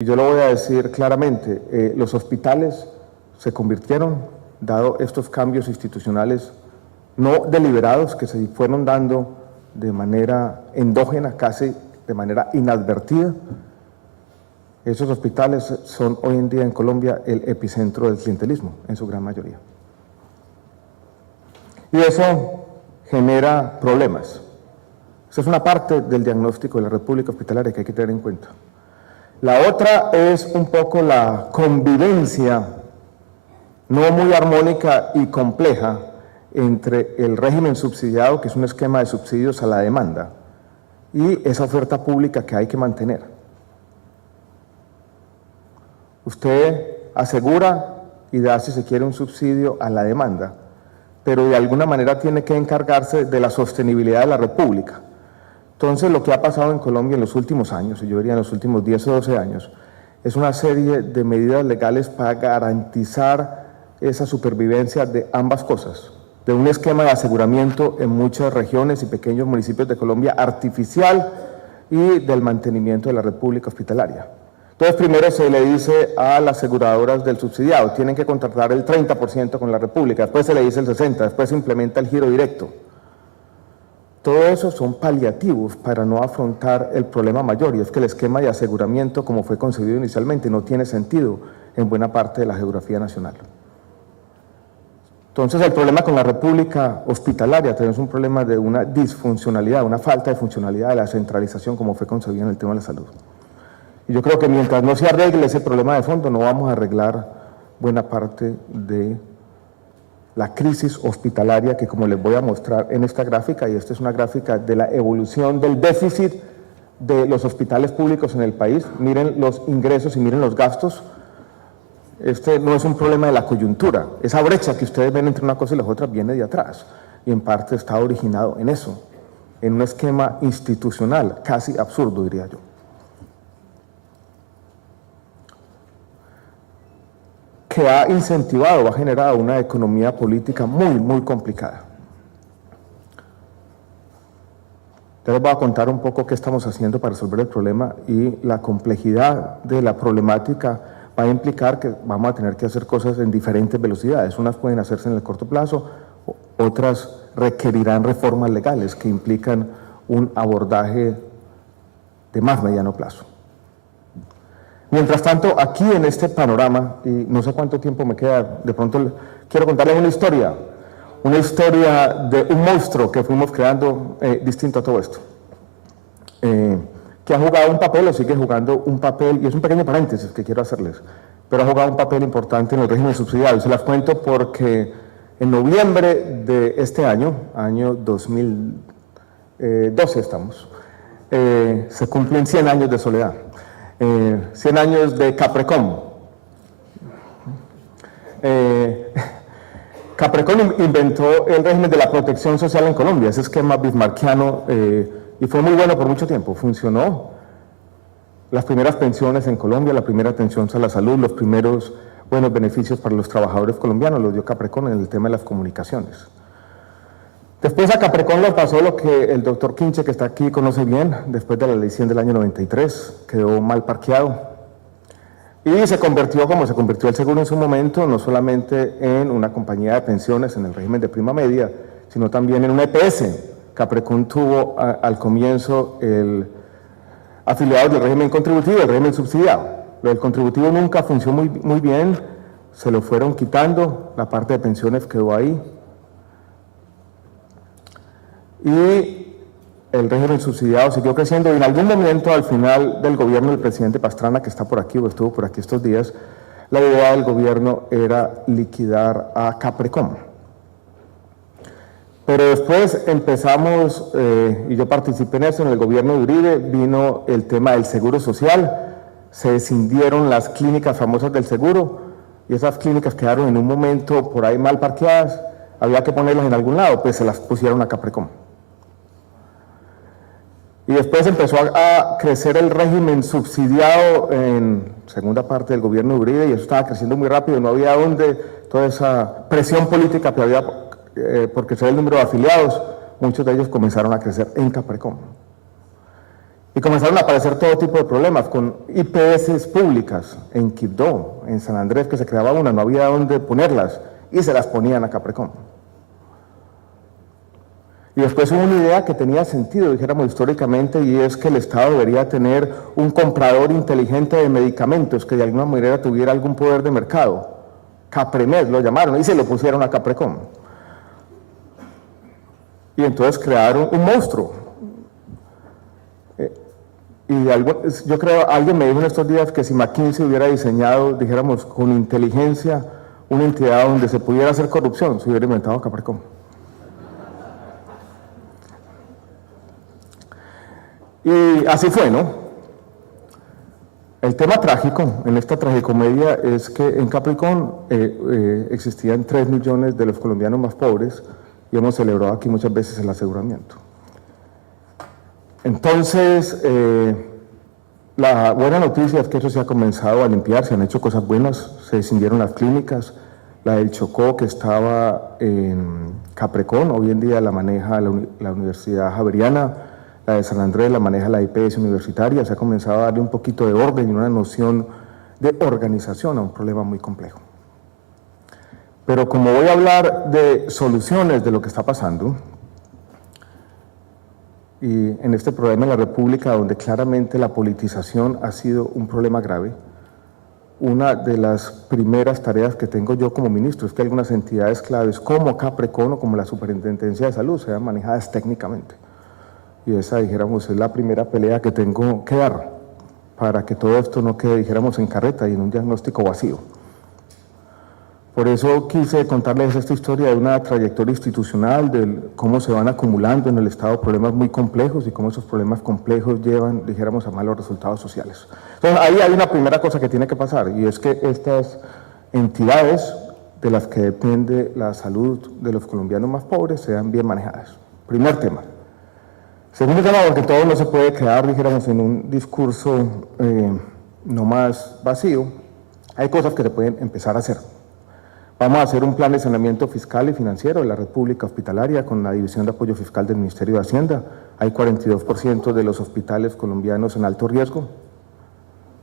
Y yo lo voy a decir claramente, los hospitales se convirtieron, dado estos cambios institucionales no deliberados que se fueron dando de manera endógena, casi de manera inadvertida. Esos hospitales son hoy en día en Colombia el epicentro del clientelismo, en su gran mayoría. Y eso genera problemas. Esa es una parte del diagnóstico de la República Hospitalaria que hay que tener en cuenta. La otra es un poco la convivencia no muy armónica y compleja entre el régimen subsidiado, que es un esquema de subsidios a la demanda, y esa oferta pública que hay que mantener. Usted asegura y da, si se quiere, un subsidio a la demanda, pero de alguna manera tiene que encargarse de la sostenibilidad de la República. Entonces, lo que ha pasado en Colombia en los últimos años, y yo diría en los últimos 10 o 12 años, es una serie de medidas legales para garantizar esa supervivencia de ambas cosas, de un esquema de aseguramiento en muchas regiones y pequeños municipios de Colombia artificial y del mantenimiento de la República Hospitalaria. Entonces, primero se le dice a las aseguradoras del subsidiado, tienen que contratar el 30% con la República, después se le dice el 60%, después se implementa el giro directo. Todo eso son paliativos para no afrontar el problema mayor, y es que el esquema de aseguramiento, como fue concebido inicialmente, no tiene sentido en buena parte de la geografía nacional. Entonces, el problema con la República Hospitalaria tenemos un problema de una disfuncionalidad, una falta de funcionalidad de la centralización como fue concebida en el tema de la salud. Y yo creo que mientras no se arregle ese problema de fondo, no vamos a arreglar buena parte de la crisis hospitalaria que, como les voy a mostrar en esta gráfica, y esta es una gráfica de la evolución del déficit de los hospitales públicos en el país, miren los ingresos y miren los gastos. Este no es un problema de la coyuntura, esa brecha que ustedes ven entre una cosa y la otra viene de atrás, y en parte está originado en eso, en un esquema institucional casi absurdo, diría yo. Que ha incentivado, ha generado una economía política muy complicada. Ya les voy a contar un poco qué estamos haciendo para resolver el problema, y la complejidad de la problemática va a implicar que vamos a tener que hacer cosas en diferentes velocidades. Unas pueden hacerse en el corto plazo, otras requerirán reformas legales que implican un abordaje de más mediano plazo. Mientras tanto, aquí en este panorama, y no sé cuánto tiempo me queda, de pronto quiero contarles una historia de un monstruo que fuimos creando distinto a todo esto, que ha jugado un papel o sigue jugando un papel, y es un pequeño paréntesis que quiero hacerles, pero ha jugado un papel importante en el régimen subsidiado. Se las cuento porque en noviembre de este año 2012 estamos, se cumplen 100 años de soledad. 100 años de Caprecom. Caprecom inventó el régimen de la protección social en Colombia, ese esquema bismarckiano, y fue muy bueno por mucho tiempo, funcionó. Las primeras pensiones en Colombia, la primera atención a la salud, los primeros buenos beneficios para los trabajadores colombianos los dio Caprecom en el tema de las comunicaciones. Después a Caprecom le pasó lo que el doctor Quinche, que está aquí, conoce bien, después de la ley 100 del año 93, quedó mal parqueado y se convirtió, como se convirtió el seguro en su momento, no solamente en una compañía de pensiones en el régimen de prima media, sino también en una EPS. Caprecom tuvo al comienzo el afiliado del régimen contributivo, el régimen subsidiado. Lo del contributivo nunca funcionó muy bien, se lo fueron quitando, la parte de pensiones quedó ahí. Y el régimen subsidiado siguió creciendo, y en algún momento, al final del gobierno del presidente Pastrana, que está por aquí o estuvo por aquí estos días, la idea del gobierno era liquidar a Caprecom. Pero después empezamos, y yo participé en eso, en el gobierno de Uribe, vino el tema del seguro social, se escindieron las clínicas famosas del seguro, y esas clínicas quedaron en un momento por ahí mal parqueadas, había que ponerlas en algún lado, pues se las pusieron a Caprecom. Y después empezó a crecer el régimen subsidiado en segunda parte del gobierno de Uribe, y eso estaba creciendo muy rápido, no había dónde, toda esa presión política que había por crecer el número de afiliados, muchos de ellos comenzaron a crecer en Caprecom. Y comenzaron a aparecer todo tipo de problemas, con IPS públicas en Quibdó, en San Andrés, que se creaba una, no había dónde ponerlas, y se las ponían a Caprecón. Y después hubo una idea que tenía sentido, dijéramos históricamente, y es que el Estado debería tener un comprador inteligente de medicamentos que de alguna manera tuviera algún poder de mercado. Capremed lo llamaron y se lo pusieron a Caprecón. Y entonces crearon un monstruo. Yo creo, alguien me dijo en estos días que si McKinsey hubiera diseñado, dijéramos, con inteligencia, una entidad donde se pudiera hacer corrupción, se hubiera inventado Caprecón. Y así fue, ¿no? El tema trágico en esta tragicomedia es que en Caprecón existían 3 millones de los colombianos más pobres y hemos celebrado aquí muchas veces el aseguramiento. Entonces, la buena noticia es que eso se ha comenzado a limpiar, se han hecho cosas buenas, se descendieron las clínicas, la del Chocó que estaba en Caprecón, hoy en día la maneja la Universidad Javeriana, la de San Andrés la maneja la IPS universitaria, se ha comenzado a darle un poquito de orden y una noción de organización a un problema muy complejo. Pero como voy a hablar de soluciones de lo que está pasando, y en este problema de la República, donde claramente la politización ha sido un problema grave, una de las primeras tareas que tengo yo como ministro es que algunas entidades claves como Caprecón o como la Superintendencia de Salud sean manejadas técnicamente. Y esa, dijéramos, es la primera pelea que tengo que dar para que todo esto no quede, dijéramos, en carreta y en un diagnóstico vacío. Por eso quise contarles esta historia de una trayectoria institucional, de cómo se van acumulando en el Estado problemas muy complejos y cómo esos problemas complejos llevan, dijéramos, a malos resultados sociales. Entonces, ahí hay una primera cosa que tiene que pasar, y es que estas entidades de las que depende la salud de los colombianos más pobres sean bien manejadas. Primer tema. Segundo tema, porque todo no se puede quedar, dijéramos, en un discurso no más vacío, hay cosas que se pueden empezar a hacer. Vamos a hacer un plan de saneamiento fiscal y financiero de la red pública hospitalaria con la División de Apoyo Fiscal del Ministerio de Hacienda. Hay 42% de los hospitales colombianos en alto riesgo.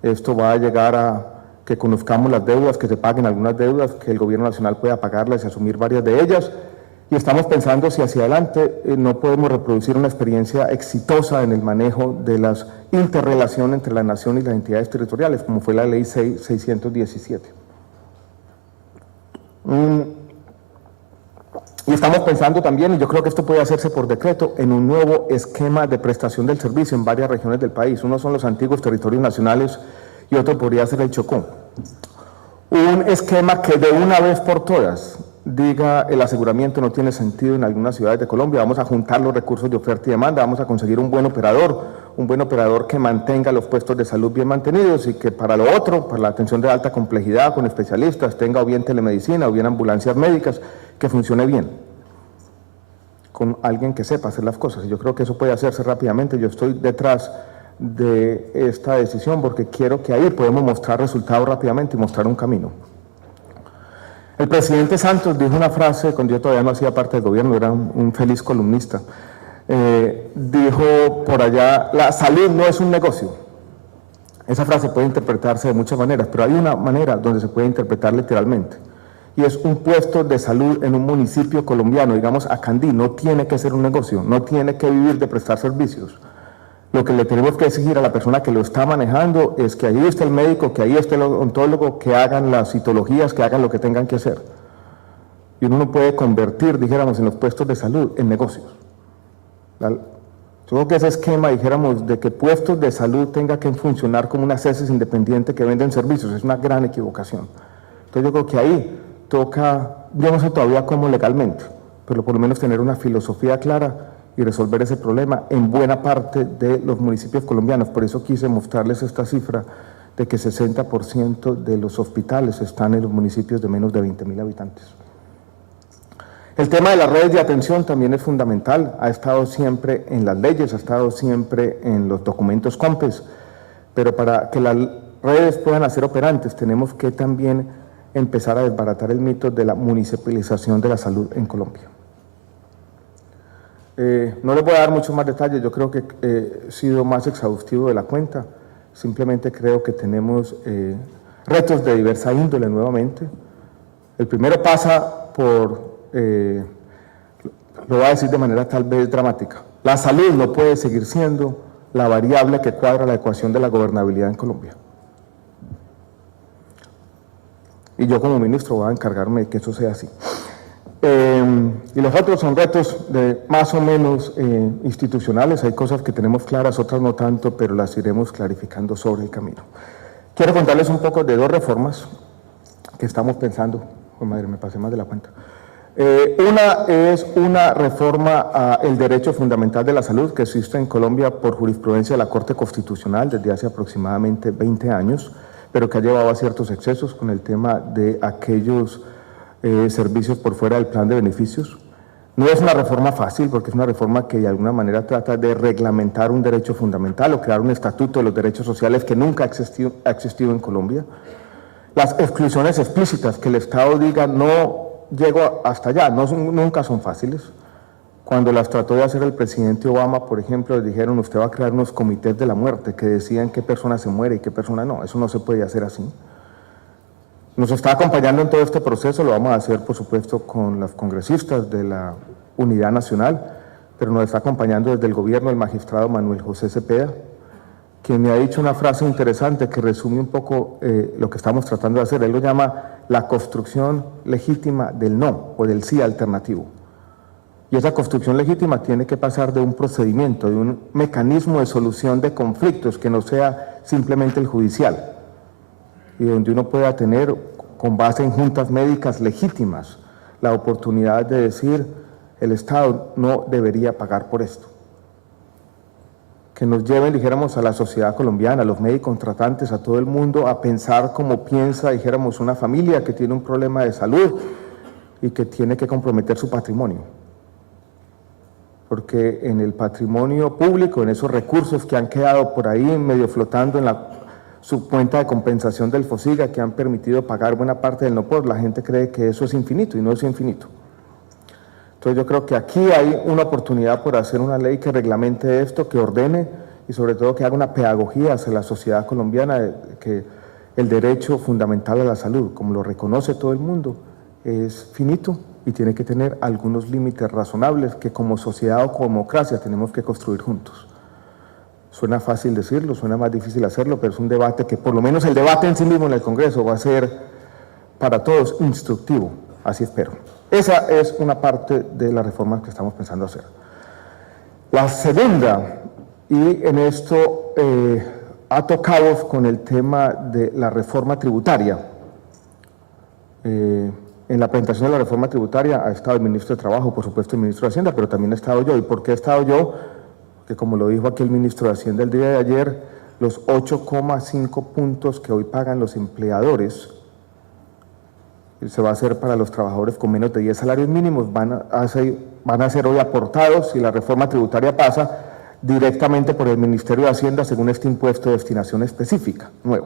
Esto va a llegar a que conozcamos las deudas, que se paguen algunas deudas, que el gobierno nacional pueda pagarlas y asumir varias de ellas. Y estamos pensando si hacia adelante no podemos reproducir una experiencia exitosa en el manejo de las interrelaciones entre la nación y las entidades territoriales, como fue la Ley 617. Y estamos pensando también, y yo creo que esto puede hacerse por decreto, en un nuevo esquema de prestación del servicio en varias regiones del país. Uno son los antiguos territorios nacionales y otro podría ser el Chocó. Un esquema que de una vez por todas diga el aseguramiento no tiene sentido en algunas ciudades de Colombia, vamos a juntar los recursos de oferta y demanda, vamos a conseguir un buen operador que mantenga los puestos de salud bien mantenidos y que para lo otro, para la atención de alta complejidad con especialistas, tenga o bien telemedicina o bien ambulancias médicas, que funcione bien, con alguien que sepa hacer las cosas. Y yo creo que eso puede hacerse rápidamente. Yo estoy detrás de esta decisión porque quiero que ahí podemos mostrar resultados rápidamente y mostrar un camino. El presidente Santos dijo una frase cuando yo todavía no hacía parte del gobierno, era un feliz columnista. Dijo por allá, la salud no es un negocio. Esa frase puede interpretarse de muchas maneras, pero hay una manera donde se puede interpretar literalmente. Y es un puesto de salud en un municipio colombiano, digamos Acandí, no tiene que ser un negocio, no tiene que vivir de prestar servicios. Lo que le tenemos que exigir a la persona que lo está manejando es que ahí esté el médico, que ahí esté el odontólogo, que hagan las citologías, que hagan lo que tengan que hacer. Y uno no puede convertir, dijéramos, en los puestos de salud en negocios. Yo creo que ese esquema, dijéramos, de que puestos de salud tenga que funcionar como unas heces independientes que venden servicios, es una gran equivocación. Entonces yo creo que ahí toca, yo no sé todavía cómo legalmente, pero por lo menos tener una filosofía clara y resolver ese problema en buena parte de los municipios colombianos. Por eso quise mostrarles esta cifra de que 60% de los hospitales están en los municipios de menos de 20.000 habitantes. El tema de las redes de atención también es fundamental, ha estado siempre en las leyes, ha estado siempre en los documentos COMPES, pero para que las redes puedan ser operantes tenemos que también empezar a desbaratar el mito de la municipalización de la salud en Colombia. No les voy a dar muchos más detalles, yo creo que he sido más exhaustivo de la cuenta. Simplemente creo que tenemos retos de diversa índole nuevamente. El primero pasa por, lo voy a decir de manera tal vez dramática, la salud no puede seguir siendo la variable que cuadra la ecuación de la gobernabilidad en Colombia. Y yo como ministro voy a encargarme de que eso sea así. Y los otros son retos de más o menos institucionales, hay cosas que tenemos claras, otras no tanto, pero las iremos clarificando sobre el camino. Quiero contarles un poco de dos reformas que estamos pensando. Oh, madre, me pasé más de la cuenta. Una es una reforma al derecho fundamental de la salud que existe en Colombia por jurisprudencia de la Corte Constitucional desde hace aproximadamente 20 años, pero que ha llevado a ciertos excesos con el tema de aquellos servicios por fuera del plan de beneficios. No es una reforma fácil porque es una reforma que de alguna manera trata de reglamentar un derecho fundamental o crear un estatuto de los derechos sociales que nunca ha existido en Colombia. Las exclusiones explícitas, que el Estado diga no llego hasta allá, nunca son fáciles. Cuando las trató de hacer el presidente Obama, por ejemplo, les dijeron usted va a crear unos comités de la muerte que decían qué persona se muere y qué persona no, eso no se puede hacer así. Nos está acompañando en todo este proceso, lo vamos a hacer por supuesto con los congresistas de la Unidad Nacional, pero nos está acompañando desde el gobierno el magistrado Manuel José Cepeda, quien me ha dicho una frase interesante que resume un poco lo que estamos tratando de hacer. Él lo llama la construcción legítima del no o del sí alternativo. Y esa construcción legítima tiene que pasar de un procedimiento, de un mecanismo de solución de conflictos que no sea simplemente el judicial, y donde uno pueda tener, con base en juntas médicas legítimas, la oportunidad de decir el Estado no debería pagar por esto. Que nos lleven, dijéramos, a la sociedad colombiana, a los médicos tratantes, a todo el mundo, a pensar como piensa, dijéramos, una familia que tiene un problema de salud y que tiene que comprometer su patrimonio. Porque en el patrimonio público, en esos recursos que han quedado por ahí medio flotando en su cuenta de compensación del FOSIGA, que han permitido pagar buena parte del NOPOR, la gente cree que eso es infinito y no es infinito. Entonces yo creo que aquí hay una oportunidad por hacer una ley que reglamente esto, que ordene y sobre todo que haga una pedagogía hacia la sociedad colombiana de que el derecho fundamental a la salud, como lo reconoce todo el mundo, es finito y tiene que tener algunos límites razonables que como sociedad o como democracia tenemos que construir juntos. Suena fácil decirlo, suena más difícil hacerlo, pero es un debate que por lo menos el debate en sí mismo en el Congreso va a ser para todos instructivo, así espero. Esa es una parte de la reforma que estamos pensando hacer. La segunda, y en esto ha tocado con el tema de la reforma tributaria. En la presentación de la reforma tributaria ha estado el ministro de Trabajo, por supuesto el ministro de Hacienda, pero también he estado yo. ¿Y por qué he estado yo? Que como lo dijo aquí el ministro de Hacienda el día de ayer, los 8,5 puntos que hoy pagan los empleadores se va a hacer para los trabajadores con menos de 10 salarios mínimos, van a ser hoy aportados, si la reforma tributaria pasa, directamente por el Ministerio de Hacienda según este impuesto de destinación específica, nuevo.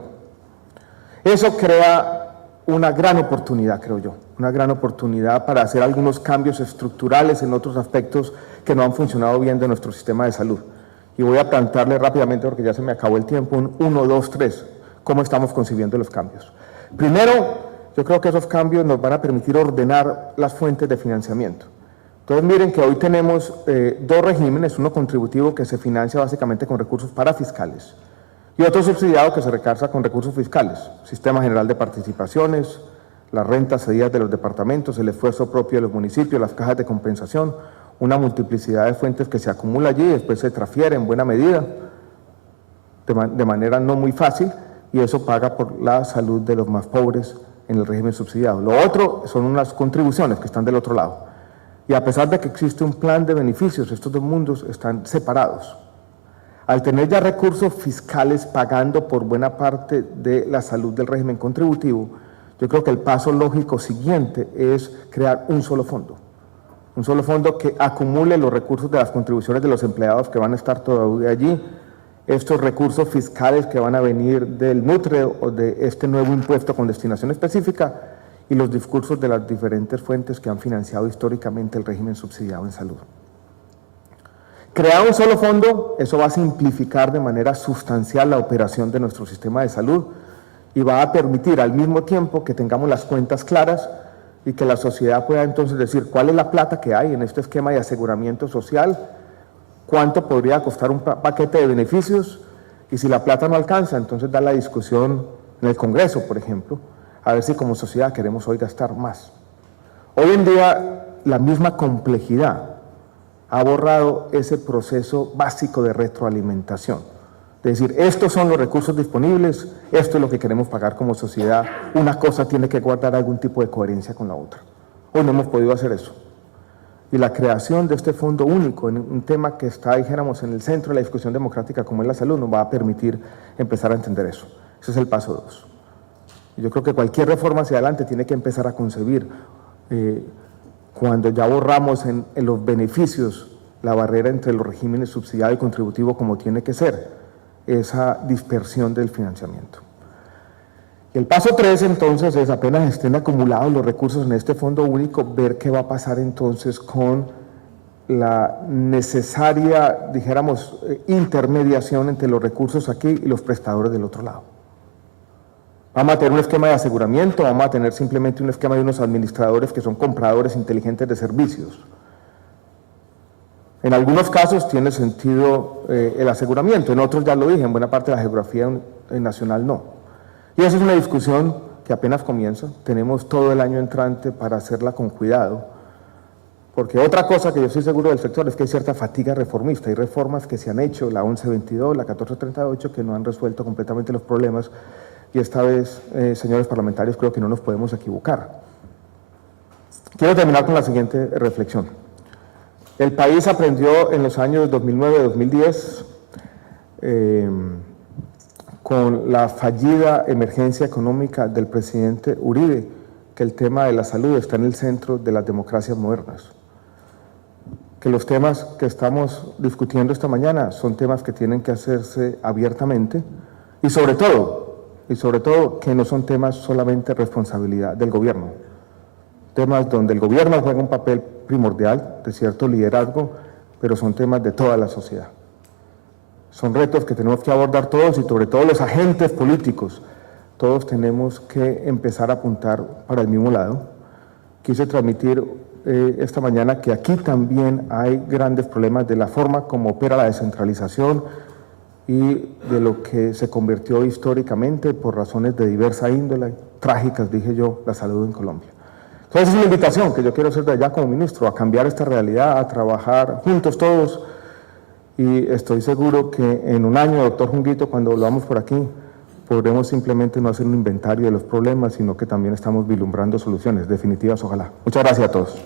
Eso crea una gran oportunidad, creo yo, una gran oportunidad para hacer algunos cambios estructurales en otros aspectos que no han funcionado bien de nuestro sistema de salud. Y voy a plantearle rápidamente, porque ya se me acabó el tiempo, un 1, 2, 3, cómo estamos concibiendo los cambios. Primero, yo creo que esos cambios nos van a permitir ordenar las fuentes de financiamiento. Entonces miren que hoy tenemos dos regímenes, uno contributivo que se financia básicamente con recursos parafiscales y otro subsidiado que se recarga con recursos fiscales, Sistema General de Participaciones, las rentas cedidas de los departamentos, el esfuerzo propio de los municipios, las cajas de compensación, una multiplicidad de fuentes que se acumula allí y después se transfiere en buena medida, de manera no muy fácil, y eso paga por la salud de los más pobres en el régimen subsidiado. Lo otro son unas contribuciones que están del otro lado. Y a pesar de que existe un plan de beneficios, estos dos mundos están separados. Al tener ya recursos fiscales pagando por buena parte de la salud del régimen contributivo, yo creo que el paso lógico siguiente es crear un solo fondo que acumule los recursos de las contribuciones de los empleados que van a estar todavía allí, estos recursos fiscales que van a venir del NUTRE o de este nuevo impuesto con destinación específica y los discursos de las diferentes fuentes que han financiado históricamente el régimen subsidiado en salud. Crear un solo fondo, eso va a simplificar de manera sustancial la operación de nuestro sistema de salud y va a permitir al mismo tiempo que tengamos las cuentas claras y que la sociedad pueda entonces decir cuál es la plata que hay en este esquema de aseguramiento social, cuánto podría costar un paquete de beneficios, y si la plata no alcanza, entonces da la discusión en el Congreso, por ejemplo, a ver si como sociedad queremos hoy gastar más. Hoy en día la misma complejidad ha borrado ese proceso básico de retroalimentación. Es decir, estos son los recursos disponibles, esto es lo que queremos pagar como sociedad, una cosa tiene que guardar algún tipo de coherencia con la otra. Hoy no hemos podido hacer eso. Y la creación de este fondo único, en un tema que está, dijéramos, en el centro de la discusión democrática como es la salud, nos va a permitir empezar a entender eso. Ese es el paso 2. Yo creo que cualquier reforma hacia adelante tiene que empezar a concebir, cuando ya borramos en los beneficios la barrera entre los regímenes subsidiado y contributivo como tiene que ser, esa dispersión del financiamiento. El paso 3 entonces es, apenas estén acumulados los recursos en este fondo único, ver qué va a pasar entonces con la necesaria, dijéramos, intermediación entre los recursos aquí y los prestadores del otro lado. Vamos a tener un esquema de aseguramiento, vamos a tener simplemente un esquema de unos administradores que son compradores inteligentes de servicios. En algunos casos tiene sentido el aseguramiento, en otros ya lo dije, en buena parte de la geografía nacional no. Y esa es una discusión que apenas comienza, tenemos todo el año entrante para hacerla con cuidado, porque otra cosa que yo estoy seguro del sector es que hay cierta fatiga reformista, hay reformas que se han hecho, la 1122, la 1438, que no han resuelto completamente los problemas, y esta vez, señores parlamentarios, creo que no nos podemos equivocar. Quiero terminar con la siguiente reflexión. El país aprendió en los años 2009-2010, con la fallida emergencia económica del presidente Uribe, que el tema de la salud está en el centro de las democracias modernas. Que los temas que estamos discutiendo esta mañana son temas que tienen que hacerse abiertamente y sobre todo que no son temas solamente responsabilidad del gobierno. Temas donde el gobierno juega un papel primordial de cierto liderazgo, pero son temas de toda la sociedad. Son retos que tenemos que abordar todos y sobre todo los agentes políticos. Todos tenemos que empezar a apuntar para el mismo lado. Quise transmitir esta mañana que aquí también hay grandes problemas de la forma como opera la descentralización y de lo que se convirtió históricamente por razones de diversa índole, trágicas, dije yo, la salud en Colombia. Entonces es una invitación que yo quiero hacer de allá como ministro, a cambiar esta realidad, a trabajar juntos todos, y estoy seguro que en un año, doctor Junguito, cuando volvamos por aquí, podremos simplemente no hacer un inventario de los problemas, sino que también estamos vislumbrando soluciones definitivas, ojalá. Muchas gracias a todos.